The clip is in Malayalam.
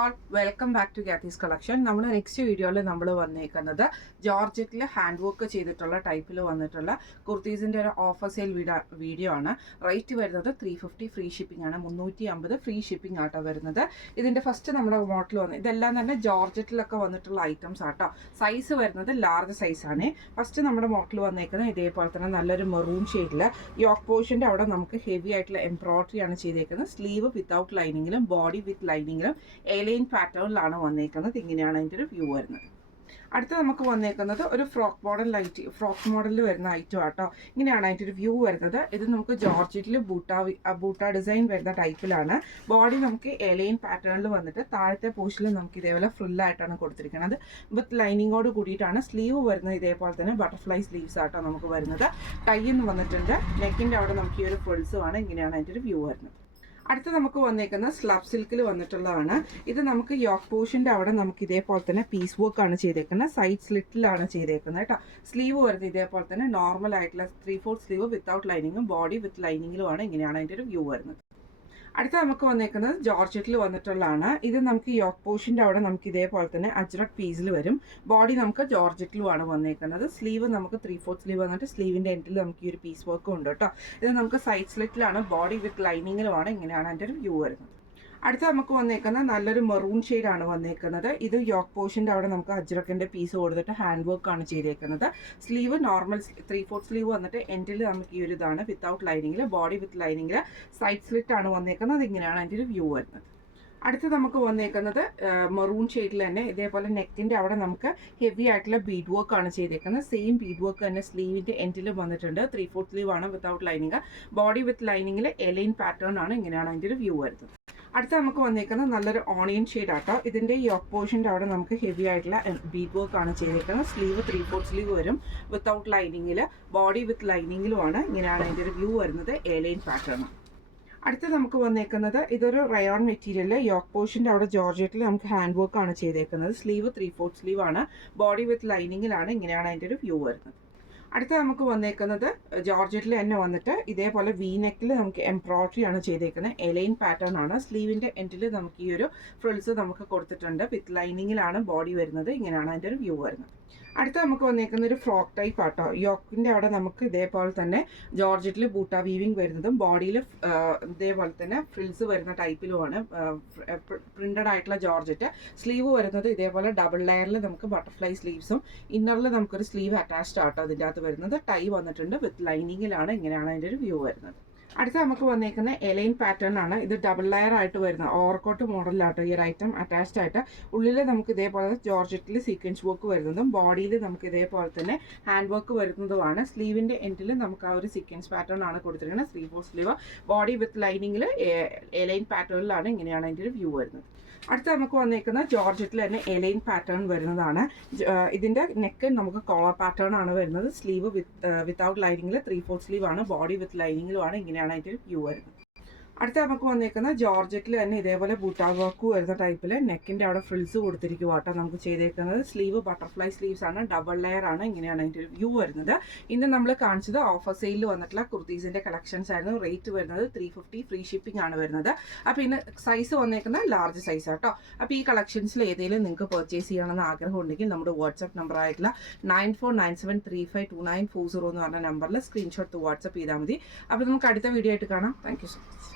all, welcome back to Gathy's collection. നമ്മുടെ നെക്സ്റ്റ് വീഡിയോയിൽ നമ്മൾ വന്നേക്കുന്നത് ജോർജറ്റിൽ ഹാൻഡ് വർക്ക് ചെയ്തിട്ടുള്ള ടൈപ്പിൽ വന്നിട്ടുള്ള കുർത്തീസിൻ്റെ ഒരു ഓഫർ സെയിൽ വീഡിയോ ആണ്. റേറ്റ് വരുന്നത് 350 ഫ്രീ ഷിപ്പിംഗ് ആണ്. 350 ഫ്രീ ഷിപ്പിംഗ് ആട്ടോ വരുന്നത്. ഇതിൻ്റെ ഫസ്റ്റ് നമ്മുടെ മോഡൽ വന്ന് ഇതെല്ലാം തന്നെ ജോർജറ്റിലൊക്കെ വന്നിട്ടുള്ള ഐറ്റംസ് ആട്ടോ. സൈസ് വരുന്നത് ലാർജ് സൈസാണ്. ഫസ്റ്റ് നമ്മുടെ മോഡൽ വന്നേക്കുന്നത് ഇതേപോലെ തന്നെ നല്ലൊരു മെറൂൺ ഷെയ്ഡിൽ യോക്ക് പോർഷൻ്റെ അവിടെ നമുക്ക് ഹെവി ആയിട്ടുള്ള എംബ്രോയിഡറി ആണ് ചെയ്തേക്കുന്നത്. സ്ലീവ് വിത്തൗട്ട് ലൈനിങ്ങിലും ബോഡി വിത്ത് ലൈനിങ്ങിലും എലൈൻ പാറ്റേണിലാണ് വന്നേക്കുന്നത്. ഇങ്ങനെയാണ് അതിൻ്റെ ഒരു വ്യൂ വരുന്നത്. അടുത്ത നമുക്ക് വന്നേക്കുന്നത് ഒരു ഫ്രോക്ക് മോഡലിൽ വരുന്ന ഐറ്റം ആട്ടോ. ഇങ്ങനെയാണ് അതിൻ്റെ ഒരു വ്യൂ വരുന്നത്. ഇത് നമുക്ക് ജോർജറ്റിൽ ബൂട്ട ഡിസൈൻ വരുന്ന ടൈപ്പിലാണ്. ബോഡി നമുക്ക് എലൈൻ പാറ്റേണിൽ വന്നിട്ട് താഴത്തെ പോർഷനിൽ നമുക്ക് ഇതേപോലെ ഫ്രില്ലായിട്ടാണ് കൊടുത്തിരിക്കുന്നത്. വിത്ത് ലൈനിങ്ങോട് കൂടിയിട്ടാണ് സ്ലീവ് വരുന്നത്. ഇതേപോലെ തന്നെ ബട്ടർഫ്ലൈ സ്ലീവ്സ് ആട്ടോ നമുക്ക് വരുന്നത്. ടൈന്ന് വന്നിട്ടുണ്ട്. നെക്കിൻ്റെ അവിടെ നമുക്ക് ഈ ഒരു ഫ്രിൽസുമാണ്. ഇങ്ങനെയാണ് അതിൻ്റെ ഒരു വ്യൂ വരുന്നത്. അടുത്ത് നമുക്ക് വന്നേക്കുന്നത് സ്ലബ് സിൽക്കിൽ വന്നിട്ടുള്ളതാണ്. ഇത് നമുക്ക് യോക്ക് പോർഷൻ്റെ അവിടെ നമുക്ക് ഇതേപോലെ തന്നെ പീസ് വർക്ക് ആണ് ചെയ്തേക്കുന്നത്. സൈഡ് സ്ലിറ്റിലാണ് ചെയ്തേക്കുന്നത് കേട്ടോ. സ്ലീവ് വരുന്നത് ഇതേപോലെ തന്നെ നോർമൽ ആയിട്ടുള്ള 3/4 സ്ലീവ് വിത്തൗട്ട് ലൈനിങ്ങും ബോഡി വിത്ത് ലൈനിങ്ങിലുമാണ്. ഇങ്ങനെയാണ് അതിൻ്റെ ഒരു വ്യൂ വരുന്നത്. അടുത്ത നമുക്ക് വന്നേക്കുന്നത് ജോർജറ്റിൽ വന്നിട്ടുള്ളതാണ്. ഇത് നമുക്ക് യോക്ക് പോർഷൻ്റെ അവിടെ നമുക്ക് ഇതേപോലെ തന്നെ അജ്രക് പീസിൽ വരും. ബോഡി നമുക്ക് ജോർജറ്റിലുമാണ് വന്നേക്കുന്നത്. സ്ലീവ് നമുക്ക് 3/4 സ്ലീവ് വന്നിട്ട് സ്ലീവിൻ്റെ എൻഡിൽ നമുക്ക് ഈ ഒരു പീസ് വർക്കും ഉണ്ട് കേട്ടോ. ഇത് നമുക്ക് സൈഡ് സ്ലിറ്റിലാണ്. ബോഡി വിത്ത് ലൈനിങ്ങിലുമാണ്. ഇങ്ങനെയാണ് അതിൻ്റെ ഒരു വ്യൂ വരുന്നത്. അടുത്ത നമുക്ക് വന്നേക്കുന്നത് നല്ലൊരു മെറൂൺ ഷെയ്ഡാണ് വന്നേക്കുന്നത്. ഇത് യോക്ക് പോർഷൻ്റെ അവിടെ നമുക്ക് അജ്രക്കിൻ്റെ പീസ് കൊടുത്തിട്ട് ഹാൻഡ് വർക്ക് ആണ് ചെയ്തേക്കുന്നത്. സ്ലീവ് നോർമൽ 3/4 സ്ലീവ് വന്നിട്ട് എൻഡിൽ നമുക്ക് ഈ ഒരു ഇതാണ് വിത്തൗട്ട് ലൈനിങ്ങിൽ. ബോഡി വിത്ത് ലൈനിങ്ങിൽ സൈഡ് സ്ലിറ്റ് ആണ് വന്നേക്കുന്നത്. ഇങ്ങനെയാണ് അതിൻ്റെ ഒരു വ്യൂ വരുന്നത്. അടുത്ത് നമുക്ക് വന്നേക്കുന്നത് മെറൂൺ ഷെയ്ഡിൽ തന്നെ ഇതേപോലെ നെക്കിൻ്റെ അവിടെ നമുക്ക് ഹെവി ആയിട്ടുള്ള ബീഡ് വർക്ക് ആണ് ചെയ്തേക്കുന്നത്. സെയിം ബീഡ് വർക്ക് തന്നെ സ്ലീവിൻ്റെ എൻഡിലും വന്നിട്ടുണ്ട്. 3/4 സ്ലീവ് ആണ് വിത്തൗട്ട് ലൈനിങ്. ബോഡി വിത്ത് ലൈനിങ്ങിൽ എലൈൻ പാറ്റേൺ ആണ്. ഇങ്ങനെയാണ് അതിൻ്റെ ഒരു വ്യൂ വരുന്നത്. അടുത്ത നമുക്ക് വന്നേക്കുന്നത് നല്ലൊരു ഓണിയൻ ഷെയ്ഡ് ആട്ടോ. ഇതിൻ്റെ യോക്ക് പോർഷൻ്റെ അവിടെ നമുക്ക് ഹെവി ആയിട്ടുള്ള ബീഡ് വർക്ക് ആണ് ചെയ്തേക്കുന്നത്. സ്ലീവ് 3/4 സ്ലീവ് വരും വിത്തൗട്ട് ലൈനിങ്ങിൽ. ബോഡി വിത്ത് ലൈനിങ്ങിലുമാണ്. ഇങ്ങനെയാണ് അതിൻ്റെ ഒരു വ്യൂ വരുന്നത്. A line pattern. അടുത്ത് നമുക്ക് വന്നേക്കുന്നത് ഇതൊരു റയോൺ മെറ്റീരിയൽ. യോക്ക് പോർഷൻ്റെ അവിടെ ജോർജറ്റിൽ നമുക്ക് ഹാൻഡ് വർക്ക് ആണ് ചെയ്തേക്കുന്നത്. സ്ലീവ് 3/4 സ്ലീവ് ആണ്. ബോഡി വിത്ത് ലൈനിങ്ങിലാണ്. ഇങ്ങനെയാണ് അതിൻ്റെ ഒരു വ്യൂ വരുന്നത്. അടുത്ത നമുക്ക് വന്നേക്കുന്നത് ജോർജറ്റിൽ തന്നെ വന്നിട്ട് ഇതേപോലെ വി നെക്കിൽ നമുക്ക് എംബ്രോയിഡറി ആണ് ചെയ്തേക്കുന്നത്. എലൈൻ പാറ്റേൺ ആണ്. സ്ലീവിൻ്റെ എൻഡിൽ നമുക്ക് ഈ ഒരു ഫ്രിൽസ് നമുക്ക് കൊടുത്തിട്ടുണ്ട്. വിത്ത് ലൈനിങ്ങിലാണ് ബോഡി വരുന്നത്. ഇങ്ങനെയാണ് അതിൻ്റെ ഒരു വ്യൂ വരുന്നത്. അടുത്ത നമുക്ക് വന്നേക്കുന്ന ഒരു ഫ്രോക്ക് ടൈപ്പ് ആട്ടോ. യോക്കിൻ്റെ അവിടെ നമുക്ക് ഇതേപോലെ തന്നെ ജോർജറ്റിൽ ബൂട്ട വീവിങ് വരുന്നതും ബോഡിയിൽ ഇതേപോലെ തന്നെ ഫ്രിൽസ് വരുന്ന ടൈപ്പിലുമാണ്. പ്രിന്റഡ് ആയിട്ടുള്ള ജോർജറ്റ്. സ്ലീവ് വരുന്നത് ഇതേപോലെ ഡബിൾ ലെയറിൽ നമുക്ക് ബട്ടർഫ്ലൈ സ്ലീവ്സും ഇന്നറിൽ നമുക്കൊരു സ്ലീവ് അറ്റാച്ച്ഡ് ആട്ടോ അതിൻ്റെ അകത്ത് വരുന്നത്. ടൈ വന്നിട്ടുണ്ട്. വിത്ത് ലൈനിങ്ങിലാണ്. ഇങ്ങനെയാണ് അതിൻ്റെ ഒരു വ്യൂ വരുന്നത്. അടുത്ത നമുക്ക് വന്നേക്കുന്ന എലൈൻ പാറ്റേൺ ആണ്. ഇത് ഡബിൾ ലെയർ ആയിട്ട് വരുന്ന ഓവർകോട്ട് മോഡലിലാട്ടോ ഈ ഒരു ഐറ്റം അറ്റാച്ച്ഡ് ആയിട്ട്. ഉള്ളിൽ നമുക്ക് ഇതേപോലെ ജോർജറ്റിൽ സീക്വൻസ് വർക്ക് വരുന്നതും ബോഡിയിൽ നമുക്ക് ഇതേപോലെ തന്നെ ഹാൻഡ് വർക്ക് വരുന്നതുമാണ്. സ്ലീവിൻ്റെ എൻഡിൽ നമുക്ക് ആ ഒരു സീക്വൻസ് പാറ്റേൺ ആണ് കൊടുത്തിരിക്കുന്നത്. 3/4 സ്ലീവ്. ബോഡി വിത്ത് ലൈനിങ്ങിൽ എലൈൻ പാറ്റേണിലാണ്. ഇങ്ങനെയാണ് അതിൻ്റെ ഒരു വ്യൂ വരുന്നത്. അടുത്ത നമുക്ക് വന്നേക്കുന്ന ജോർജറ്റിൽ തന്നെ എലൈൻ പാറ്റേൺ വരുന്നതാണ്. ഇതിൻ്റെ നെക്ക് നമുക്ക് കോളർ പാറ്റേൺ ആണ് വരുന്നത്. സ്ലീവ് വിത്തൗട്ട് ലൈനിങ്ങിൽ 3/4 സ്ലീവ് ആണ്. ബോഡി വിത്ത് ലൈനിങ്ങിലുമാണ്. ഇങ്ങനെയാണ് അതിൻ്റെ ഒരു വ്യൂ വരുന്നത്. അടുത്ത നമുക്ക് വന്നേക്കുന്ന ജോർജറ്റിൽ തന്നെ ഇതേപോലെ ബൂട്ടാ വർക്ക് വരുന്ന ടൈപ്പിൽ നെക്കിൻ്റെ അവിടെ ഫ്രിൽസ് കൊടുത്തിരിക്കുക കേട്ടോ നമുക്ക് ചെയ്തേക്കുന്നത്. സ്ലീവ് ബട്ടർഫ്ലൈ സ്ലീവ്സ് ആണ്. ഡബിൾ ലെയർ ആണ്. ഇങ്ങനെയാണ് അതിൻ്റെ ഒരു വ്യൂ വരുന്നത്. ഇന്ന് നമ്മൾ കാണിച്ചത് ഓഫർ സെയിലിൽ വന്നിട്ടുള്ള കുർത്തീസിൻ്റെ കളക്ഷൻസ് ആയിരുന്നു. റേറ്റ് വരുന്നത് 350 ഫ്രീ ഷിപ്പിംഗ് ആണ് വരുന്നത്. അപ്പോൾ ഇന്ന് സൈസ് വന്നേക്കുന്ന ലാർജ് സൈസ് ആട്ടോ. അപ്പോൾ ഈ കളക്ഷൻസിൽ ഏതെങ്കിലും നിങ്ങൾക്ക് പർച്ചേസ് ചെയ്യണമെന്ന് ആഗ്രഹം ഉണ്ടെങ്കിൽ നമ്മുടെ വാട്സ്ആപ്പ് നമ്പർ ആയിട്ടുള്ള 9497352940 എന്ന് പറഞ്ഞ നമ്പറിൽ സ്ക്രീൻഷോട്ട് വാട്സ്ആപ്പ് ചെയ്താൽ മതി. അപ്പോൾ നമുക്ക് അടുത്ത വീഡിയോ ആയിട്ട് കാണാം. Thank you so much.